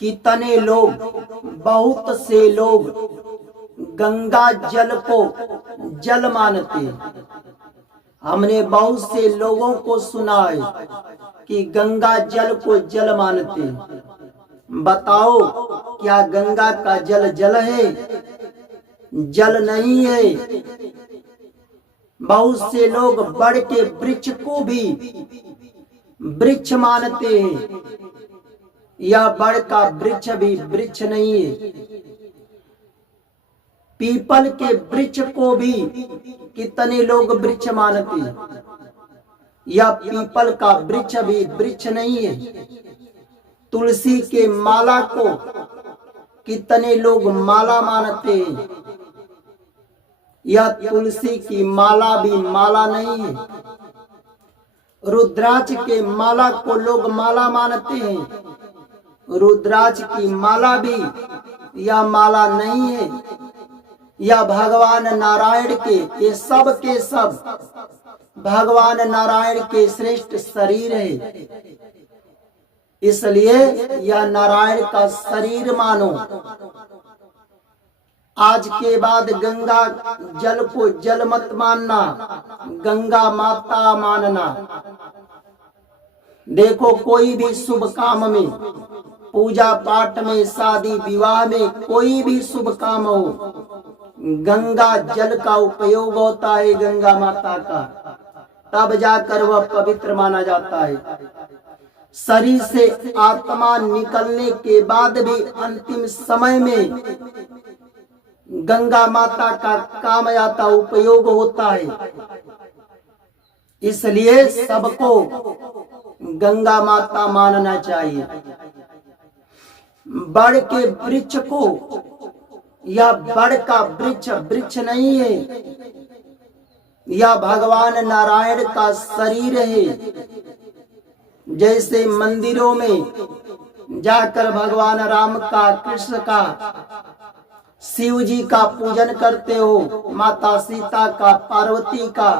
कितने लोग, बहुत से लोग गंगा जल को जल मानते हैं। हमने बहुत से लोगों को सुना है कि गंगा जल को जल मानते हैं। बताओ, क्या गंगा का जल जल है? जल नहीं है। बहुत से लोग बड़ के वृक्ष को भी वृक्ष मानते हैं। यह बड़ का वृक्ष भी वृक्ष नहीं है। पीपल के वृक्ष को भी कितने लोग वृक्ष मानते हैं। यह पीपल का वृक्ष भी वृक्ष नहीं है। तुलसी के माला को कितने लोग माला मानते हैं। यह तुलसी की माला भी माला नहीं है। रुद्राक्ष के माला को लोग माला मानते हैं। रुद्राक्ष की माला भी यह माला नहीं है। यह भगवान नारायण के सब भगवान नारायण के श्रेष्ठ शरीर है। इसलिए यह नारायण का शरीर मानो। आज के बाद गंगा जल को जल मत मानना, गंगा माता मानना। देखो, कोई भी शुभ काम में, पूजा पाठ में, शादी विवाह में, कोई भी शुभ काम हो, गंगा जल का उपयोग होता है, गंगा माता का। तब जाकर वह पवित्र माना जाता है। शरीर से आत्मा निकलने के बाद भी अंतिम समय में गंगा माता का काम आता, उपयोग होता है। इसलिए सबको गंगा माता मानना चाहिए। बड़ के वृक्ष को, यह बड़ का वृक्ष वृक्ष नहीं है। यह भगवान नारायण का शरीर है। जैसे मंदिरों में जाकर भगवान राम का, कृष्ण का, शिव जी का पूजन करते हो, माता सीता का, पार्वती का,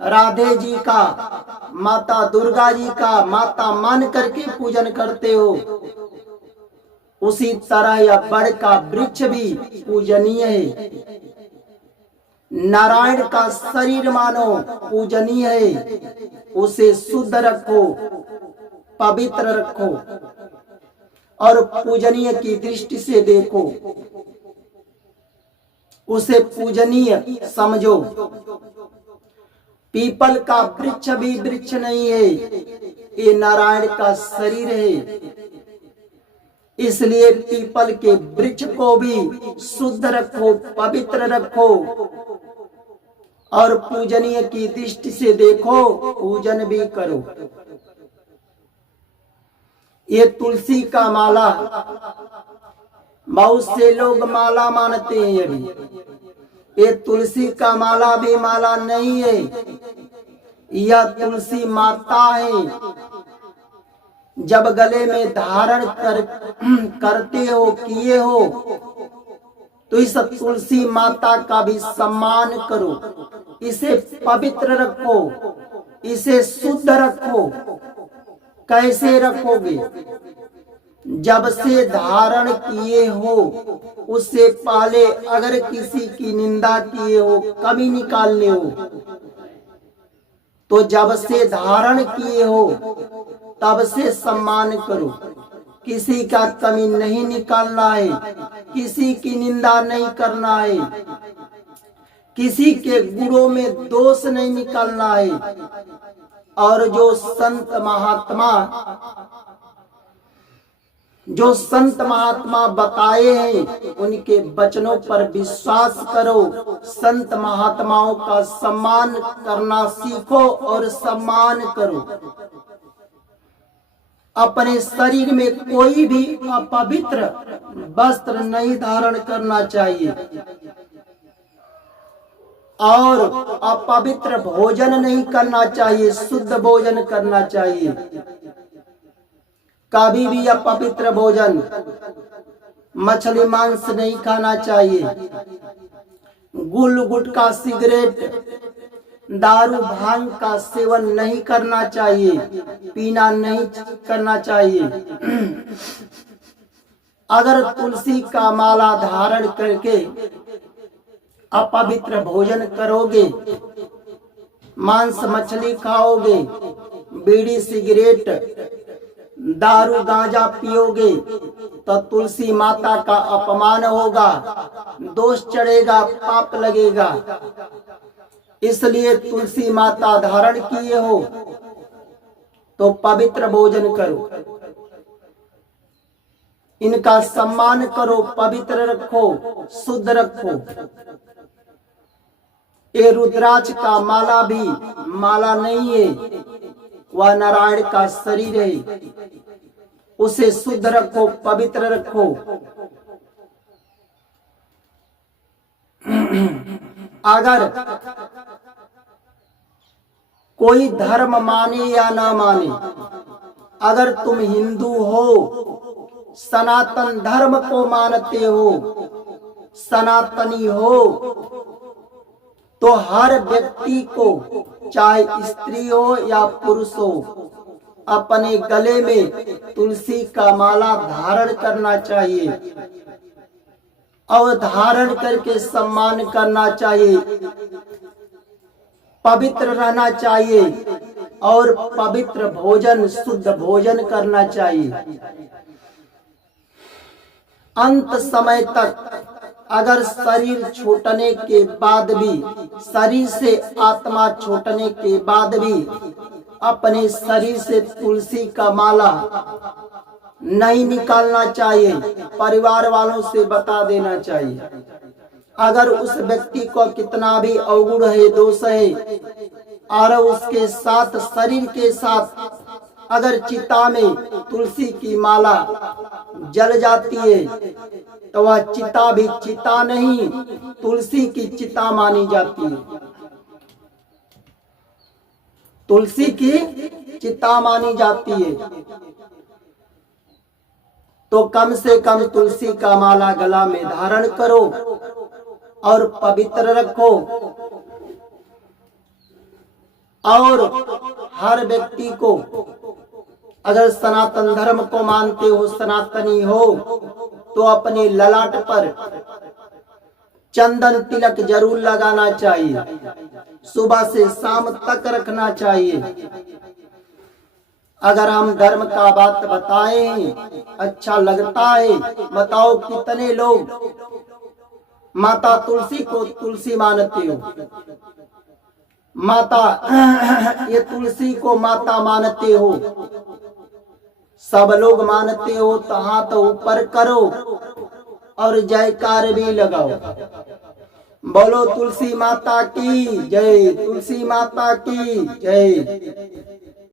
राधे जी का, माता दुर्गा जी का माता मान करके पूजन करते हो, उसी तरह यह बड़ का वृक्ष भी पूजनीय है। नारायण का शरीर मानो, पूजनीय है। उसे शुद्ध रखो, पवित्र रखो और पूजनीय की दृष्टि से देखो, उसे पूजनीय समझो। पीपल का वृक्ष भी वृक्ष नहीं है, ये नारायण का शरीर है। इसलिए पीपल के वृक्ष को भी शुद्ध रखो, पवित्र रखो और पूजनीय की दृष्टि से देखो, पूजन भी करो। ये तुलसी का माला, बहुत से लोग माला मानते हैं। ये तुलसी का माला भी माला नहीं है। यह तुलसी माता है। जब गले में धारण करते हो, किए हो, तो इस तुलसी माता का भी सम्मान करो। इसे पवित्र रखो, इसे शुद्ध रखो। कैसे रखोगे? जब से धारण किए हो उससे पहले अगर किसी की निंदा किए हो, कमी निकालने हो, तो जब से धारण किए हो तब से सम्मान करो। किसी का कमी नहीं निकालना है, किसी की निंदा नहीं करना है, किसी के गुणों में दोष नहीं निकालना है। और जो संत महात्मा बताए हैं, उनके वचनों पर विश्वास करो। संत महात्माओं का सम्मान करना सीखो और सम्मान करो। अपने शरीर में कोई भी अपवित्र वस्त्र नहीं धारण करना चाहिए और अपवित्र भोजन नहीं करना चाहिए, शुद्ध भोजन करना चाहिए। कभी भी अपवित्र भोजन, मछली मांस नहीं खाना चाहिए। गुल गुटखा, सिगरेट, दारू, भांग का सेवन नहीं करना चाहिए, पीना नहीं करना चाहिए। अगर तुलसी का माला धारण करके अपवित्र भोजन करोगे, मांस मछली खाओगे, बीड़ी सिगरेट दारू गांजा पियोगे, तो तुलसी माता का अपमान होगा, दोष चढ़ेगा, पाप लगेगा। इसलिए तुलसी माता धारण किए हो तो पवित्र भोजन करो, इनका सम्मान करो, पवित्र रखो, शुद्ध रखो। ये रुद्राक्ष का माला भी माला नहीं है, वह नारायण का शरीर है, उसे शुद्ध रखो, पवित्र रखो। अगर कोई धर्म माने या ना माने, अगर तुम हिंदू हो, सनातन धर्म को मानते हो, सनातनी हो, तो हर व्यक्ति को, चाहे स्त्री हो या पुरुष हो, अपने गले में तुलसी का माला धारण करना चाहिए और धारण करके सम्मान करना चाहिए, पवित्र रहना चाहिए और पवित्र भोजन, शुद्ध भोजन करना चाहिए। अंत समय तक अगर शरीर छूटने के बाद भी, शरीर से आत्मा छूटने के बाद भी अपने शरीर से तुलसी का माला नहीं निकालना चाहिए, परिवार वालों से बता देना चाहिए। अगर उस व्यक्ति को कितना भी अवगुण है, दोष है, और उसके साथ, शरीर के साथ अगर चिता में तुलसी की माला जल जाती है, तो वह चिता भी चिता नहीं, तुलसी की चिता मानी जाती है, तुलसी की चिता मानी जाती है। तो कम से कम तुलसी का माला गला में धारण करो और पवित्र रखो। और हर व्यक्ति को, अगर सनातन धर्म को मानते हो, सनातनी हो, तो अपने ललाट पर चंदन तिलक जरूर लगाना चाहिए, सुबह से शाम तक रखना चाहिए। अगर हम धर्म का बात बताएं, अच्छा लगता है। बताओ कितने लोग माता तुलसी को तुलसी मानते हो, माता ये तुलसी को माता मानते हो, सब लोग मानते हो तो हाथ ऊपर करो और जयकार भी लगाओ। बोलो तुलसी माता की जय, तुलसी माता की जय।